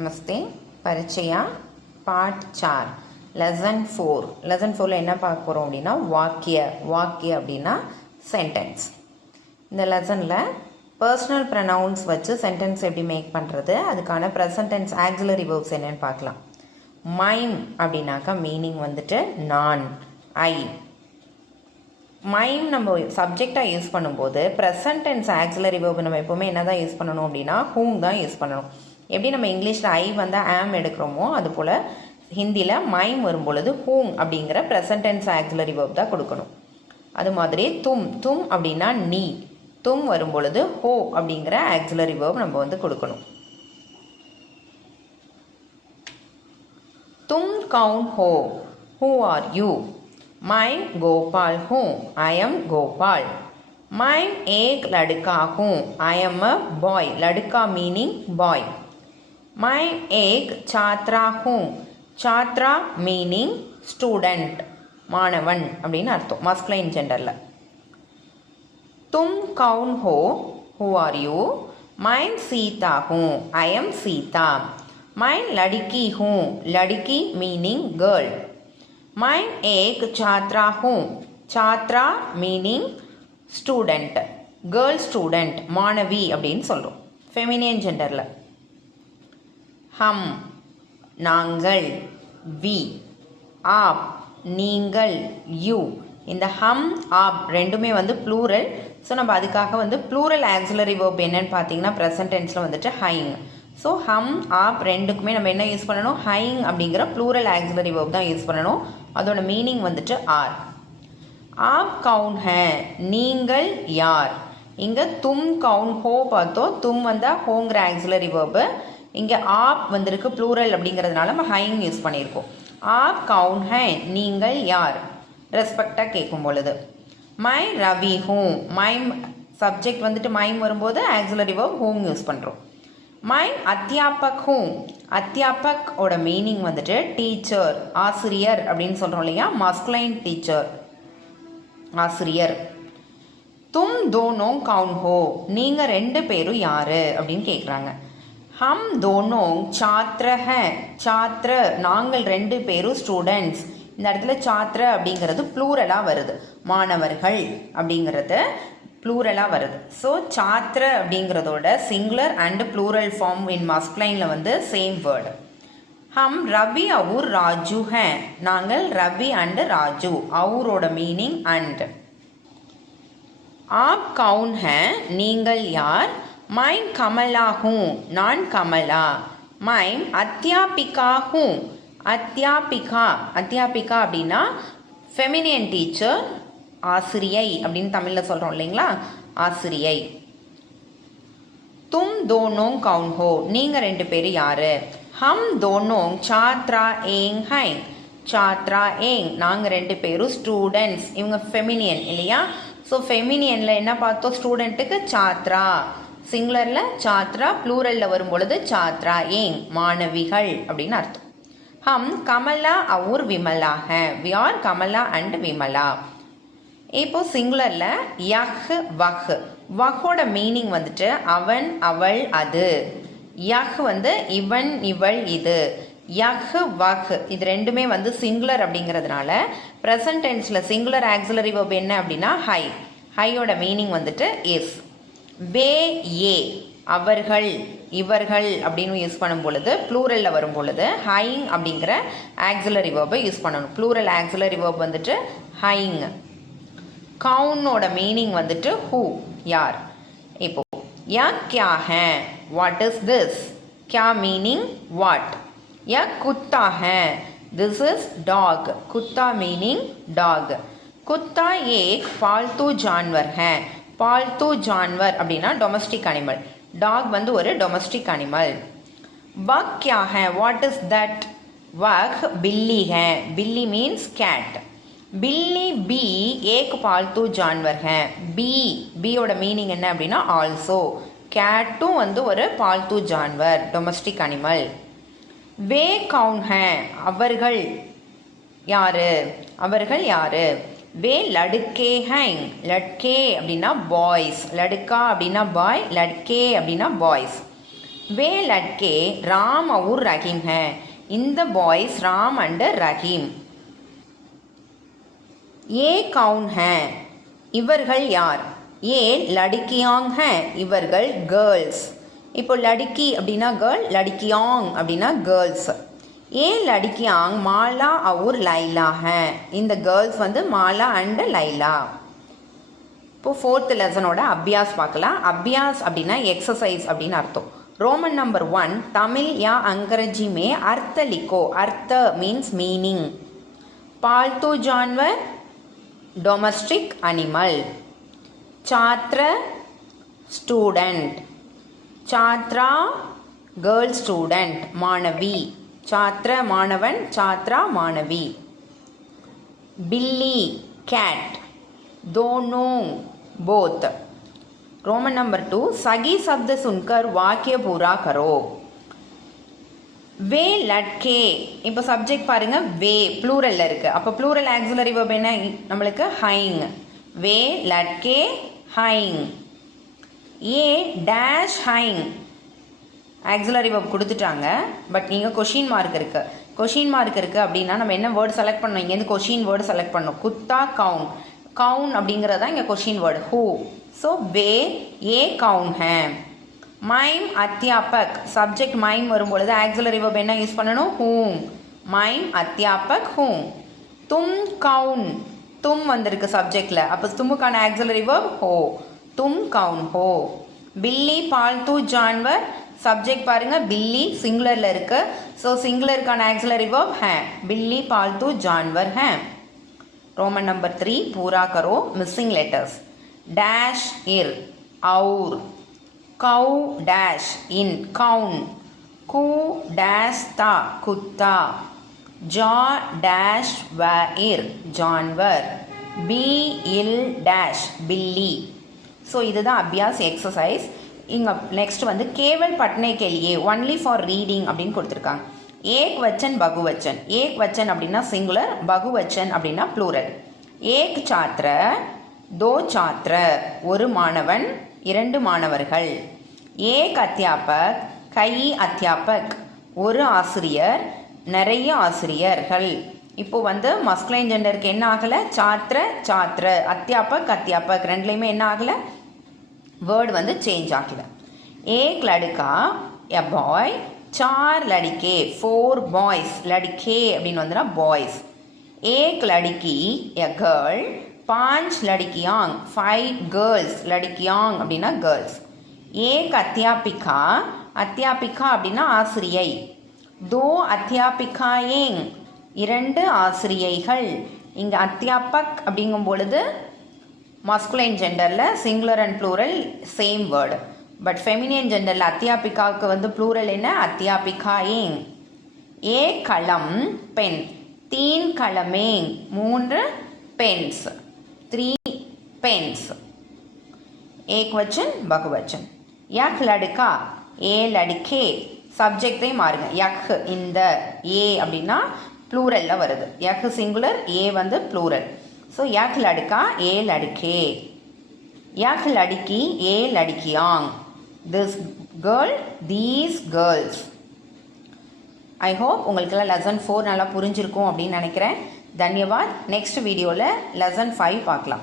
நமஸ்தே. பரிச்சயா part 4 lesson 4. Lesson 4ல் என்ன பார்க்க போகிறோம் அப்படின்னா வாக்கிய அப்படின்னா சென்டென்ஸ். இந்த லெசனில் பர்சனல் ப்ரனவுன்ஸ் வச்சு சென்டென்ஸ் எப்படி மேக் பண்ணுறது, அதுக்கான ப்ரெசன்ட் டென்ஸ் ஆக்சிலரி வெர்ப்ஸ் என்னன்னு பார்க்கலாம். மைம் அப்படின்னாக்கா மீனிங் வந்துட்டு நான், ஐ. மைம் நம்ம சப்ஜெக்டாக யூஸ் பண்ணும்போது ப்ரெசன்ட் டென்ஸ் ஆக்சிலரி வெர்ப் நம்ம எப்போவுமே என்ன தான் யூஸ் பண்ணணும் அப்படின்னா ஹூம் தான் யூஸ் பண்ணணும். எப்படி நம்ம இங்கிலீஷில் ஐ வந்தால் ஆம் எடுக்கிறோமோ அதுபோல் ஹிந்தியில் மைம் வரும்பொழுது ஹூம் அப்படிங்கிற ப்ரெசன்ட் டென்ஸ் ஆக்சிலரி வெர்ப் தான் கொடுக்கணும். அது மாதிரி தும் அப்படின்னா நீ, தும் வரும்பொழுது ஹோ அப்படிங்கிற ஆக்சிலரி வெர்ப் நம்ம வந்து கொடுக்கணும். தும் கவுன் ஹோ, ஹூ ஆர் யூ? மைம் கோபால் ஹூ, ஐ எம் கோபால். மைம் ஏக் லடுக்கா ஹூ, ஐ எம் அ பாய். லடுக்கா மீனிங் பாய். மைம் ஏக் சாத்ரா ஹூ, சாத்ரா மீனிங் ஸ்டூடெண்ட், மாணவன் அப்படின்னு அர்த்தம் மஸ்குலைன் ஜெண்டரில். தும் கவுன் ஹோ, ஹூ ஆர் யூ? மைம் சீதா ஹூ, ஐ எம் சீதா. மைம் லடுக்கி ஹூ, லடுக்கி மீனிங் கேர்ள். மைம் ஏக் சாத்ரா ஹூ, சாத்ரா மீனிங் ஸ்டூடெண்ட், கேர்ள் ஸ்டூடெண்ட், மாணவி அப்படின்னு சொல்கிறோம் ஃபெமினியன் ஜெண்டரில். ஹம் நாங்கள், வி. ஆப் நீங்கள், யூ. இந்த ஹம் ஆப் ரெண்டுமே வந்து ப்ளூரல். ஸோ நம்ம அதுக்காக வந்து ப்ளூரல் ஆக்சிலரி வெர்ப் என்னன்னு பார்த்தீங்கன்னா ப்ரெசன்ட் டென்ஸில் வந்துட்டு ஹைங். ஸோ ஹம் ஆப் ரெண்டுக்குமே நம்ம என்ன யூஸ் பண்ணணும், ஹைங் அப்படிங்கிற ப்ளூரல் ஆக்சிலரி வெர்ப் தான் யூஸ் பண்ணணும். அதோட மீனிங் வந்துட்டு ஆர். ஆப் கவுன் ஹே, நீங்கள் யார்? இங்கே தும் கவுன் ஹோ பார்த்தோம், தும் வந்தால் ஹோங்கிற ஆக்சிலரி வெர்பு. இங்கே ஆப் வந்திருக்கு ப்ளூரல் அப்படிங்கிறதுனால நம்ம ஹைங் யூஸ் பண்ணியிருக்கோம். ஆப் கவுன் ஹே, நீங்கள் யார்? ரெஸ்பெக்டாக கேட்கும் பொழுது. My Ravi whom, mime subject வந்துட்டு மைம் வரும்போது ஆக்சிலரி வெர்ப் ஹூம் யூஸ் பண்ணுறோம். மைம் அத்தியாபக் ஹூம், அத்தியாபக் ஓட மீனிங் வந்துட்டு டீச்சர், ஆசிரியர் அப்படின்னு சொல்கிறோம் இல்லையா, மஸ்குலைன் டீச்சர், ஆசிரியர். தும் தோனோ கவுன் ஹோ, நீங்கள் ரெண்டு பேரும் யாரு அப்படின்னு கேட்குறாங்க. ஹம் தோனோ சாத்ர ஹே, சாத்ர நாங்கள் ரெண்டு பேரும் ஸ்டூடெண்ட்ஸ். இந்த இடத்துல சாத்ர அப்படிங்கிறது ப்ளூரலாக வருது, மாணவர்கள் அப்படிங்கிறது ப்ளூரலாக வருது. ஸோ சாத்ர அப்படிங்கிறதோட singular and plural form in மஸ்குலைனில் வந்து சேம் வேர்டு. ஹம் ரவி அவுர் ராஜு ஹே, நாங்கள் ரவி அண்ட் ராஜு, அவுரோட மீனிங் அண்ட். ஆப் கவுன் ஹே, நீங்கள் யார்? மைம் கமலா ஹூ, நான் கமலா. மைம் அத்தியாபிகா ஹூ, அத்தியாபிகா, அத்தியாபிகா அப்படின்னா ஃபெமினியன் டீச்சர், ஆசிரியை அப்படின்னு தமிழில் சொல்கிறோம் இல்லைங்களா, ஆசிரியை. தும் தோனோ கவுன் ஹோ, நீங்கள் ரெண்டு பேர் யாரு? ஹம் தோனோ சாத்ரா ஏங் ஹை, சாத்ரா ஏங் நாங்கள் ரெண்டு பேரும் ஸ்டூடெண்ட்ஸ். இவங்க ஃபெமினியன் இல்லையா, ஸோ ஃபெமினியனில் என்ன பார்த்தோம், ஸ்டூடெண்ட்டுக்கு சாத்ரா, சிங்குலரில் சாத்ரா, ப்ளூரலில் வரும்பொழுது சாத்ரா ஏங் மாணவிகள் அப்படின்னு அர்த்தம். ஹம் கமலா அவுர் விமலா ஹே, we are Kamala and Vimala. இப்போ சிங்குலரில் யஹ் வஹ், வஹோட மீனிங் வந்துட்டு அவன் அவள் அது. யஹ் வந்து இவன் இவள் இது. யஹ் வஹ் இது ரெண்டுமே வந்து சிங்குலர் அப்படிங்கிறதுனால ப்ரெசன்ட் டென்ஸில் சிங்குலர் ஆக்சிலரி வெர்ப் என்ன அப்படின்னா ஹை. ஹையோட மீனிங் வந்துட்டு இஸ். வே ஏ அவர்கள் இவர்கள் அப்படின்னு யூஸ் பண்ணும் பொழுது ப்ளூரலில் வரும் பொழுது ஹைங் அப்படிங்கிற ஆக்சிலரி வெர்பை யூஸ் பண்ணணும். ப்ளூரல் ஆக்சிலரி வெர்ப் வந்துட்டு ஹைங். கவுனோட மீனிங் வந்துட்டு ஹூ, யார். இப்போ யா கியா ஹே, வாட் இஸ் திஸ்? கியா மீனிங் வாட். யா குத்தா ஹே, திஸ் இஸ் டாக், குத்தா மீனிங் டாக். குத்தா ஏக் பால்தூ ஜான்வர் ஹே, பால்தூ ஜான்வர் அப்படின்னா டொமஸ்டிக் அனிமல், டாக் வந்து ஒரு டொமஸ்டிக் அனிமல். வக் கியா ஹே, வாட் இஸ் தட்? வக் பில்லி ஹே, பில்லி மீன்ஸ் கேட். பில்லி பி ஏக் பால்தூ ஜான்வர் ஹே, பி பியோட மீனிங் என்ன அப்படின்னா ஆல்சோ, கேட்டும் வந்து ஒரு பால்தூ ஜான்வர் டொமஸ்டிக் அனிமல். வே கவுன் ஹே, அவர்கள் யாரு, அவர்கள் யாரு? வே லடுக்கே ஹைங், லட்கே அப்படின்னா பாய்ஸ், லடுக்கா அப்படின்னா பாய், லட்கே அப்படின்னா பாய்ஸ். वे लड़के राम और रहीम हैं. இந்த பாய்ஸ் ராம் அண்ட் ரஹீம். ये कौन है? இவர்கள் யார்? ये लड़कियां हैं. இவர்கள் கேர்ள்ஸ். இப்போ லடுக்கி அப்படின்னா கேர்ள், லடுக்கியாங் அப்படின்னா கேர்ள்ஸ். ஏ லடுக்கியாங் மாலா और லைலா हैं. இந்த கேர்ள்ஸ் வந்து மாலா அண்ட் லைலா. இப்போ 4th லெசனோட அபியாஸ் பார்க்கலாம். அபியாஸ் அப்படின்னா எக்ஸசைஸ் அப்படின்னு அர்த்தம். रोमन नंबर 1 तमिल या अंग्रेजी में अर्थ लिखो. अर्थ मीन्स मीनिंग. पालतू जानवर डोमेस्टिक एनिमल. छात्र स्टूडेंट. छात्रा गर्ल स्टूडेंट. मानवी छात्र मानवन छात्रा मानवी. बिल्ली कैट. दोनों बोथ. रोमन नंबर 2 सही शब्द सुनकर वाक्य पूरा करो. वे लड़के. இப்போ சப்ஜெக்ட் பாருங்க, வே ப்ளூரல்ல இருக்கு. அப்போ ப்ளூரல் ஆக்சிலரி வெர்ப் என்ன நம்மளுக்கு ஹைங். வே லட்கே ஹைங். ஏ டேஷ் ஹைங் ஆக்சிலரி வெர்ப் கொடுத்துட்டாங்க. பட் நீங்கள் கொஷின் மார்க் இருக்கு. கொஷின் மார்க் இருக்கு அப்படின்னா நம்ம என்ன வேர்டு செலக்ட் பண்ணணும்? இங்கேருந்து கொஷின் வேர்டு செலக்ட் பண்ணணும். குத்தா கவுன். கவுன் அப்படிங்கிறதா இங்கே கொஷின் வேர்டு. ஹூ. सो वे ये कौन है. माइम अध्यापक. सब्जेक्ट माइम வரும்போது ஆக்சிலரி வெர்ப் என்ன யூஸ் பண்ணணும்? ஹூம். माइम अध्यापक हूँ. तुम कौन. तुम வந்திருக்கு சப்ஜெக்ட்ல. அப்போ தும்முக்கான ஆக்சிலரி வெர்ப் हो. तुम कौन हो. बिल्ली पालतू जानवर. सब्जेक्ट பாருங்க, बिल्ली सिंगुलरல இருக்கு. ஸோ சிங்குலருக்கான ஆக்சிலரி வெர்ப் है. बिल्ली पालतू जानवर है. रोमन नंबर 3 पूरा करो मिसिंग लेटर्स. डैश इर और. कौ डैश इन कौन. कू डैश ता कुत्ता. जा डैश वइर जानवर. बी इल डैश बिल्ली. ஸோ இதுதான் அபியாஸ் எக்ஸசைஸ். இங்கே நெக்ஸ்ட் வந்து கேவல் பட்னை கேலியே ஒன்லி ஃபார் ரீடிங் அப்படின்னு கொடுத்துருக்காங்க. ஏக் வச்சன் பகுவச்சன். ஏக் வச்சன் அப்படின்னா சிங்குலர், பகுவச்சன் அப்படின்னா ப்ளூரல். ஏக் சாத்திர दो छात्र ஒரு மாணவன் இரண்டு மாணவர்கள். ஏக் அத்தியாபக் கை அத்தியாபக் ஒரு ஆசிரியர் நிறைய ஆசிரியர்கள். இப்போ வந்து மஸ்குலைன் ஜெண்டருக்கு என்ன ஆகலை? சாத்திர சாத்திர. அத்தியாபக் அத்தியாபக் ரெண்டுலேயுமே என்ன ஆகலை? வேர்டு வந்து சேஞ்ச் ஆகலை. ஏக் லடுக்கா எ பாய். Sir லடிக்கே 4 boys. லடிக்கே அப்படின்னு வந்துன்னா பாய்ஸ். ஏக் லடிக்கி எ கேர்ள். 5 लड़कियां 5 गर्ल्स. लड़कियां அப்படின்னா கேர்ள்ஸ். ஏக் அத்தியாபிகா. அத்தியாபிகா அப்படின்னா ஆசிரியை. 2 அத்தியாபிகாயேங் 2 ஆசிரியைகள். இங்கே அத்தியாபக் அப்படிங்கும் பொழுது மஸ்குலைன் ஜெண்டரில் singular and plural same word. But feminine ஜெண்டரில் அத்தியாபிகாவுக்கு வந்து ப்ளூரல் என்ன? அத்தியாபிகாயேங். ஏ களம் பென். 3 களமேங் 3 पेन्स. 3 पेन्स. एक वचन बहुवचन. यख लड़का ए लड़के. சப்ஜெக்டே மாறுங்க. யக் இந்த. ஏ அப்படின்னா ப்ளூரல்ல வருது. யக் சிங்குலர், ஏ வந்து ப்ளூரல். ஸோ யக் லடுக்கா ஏ லடுக்கே. யக் லடுக்கி ஏ லடுக்கியாங். This girl these girls. I hope உங்களுக்கெல்லாம் லெசன் 4 நல்லா புரிஞ்சிருக்கும் அப்படின்னு நினைக்கிறேன். धन्यवाद. नेक्स्ट वीडियो लेसन 5 பார்க்கலாம்.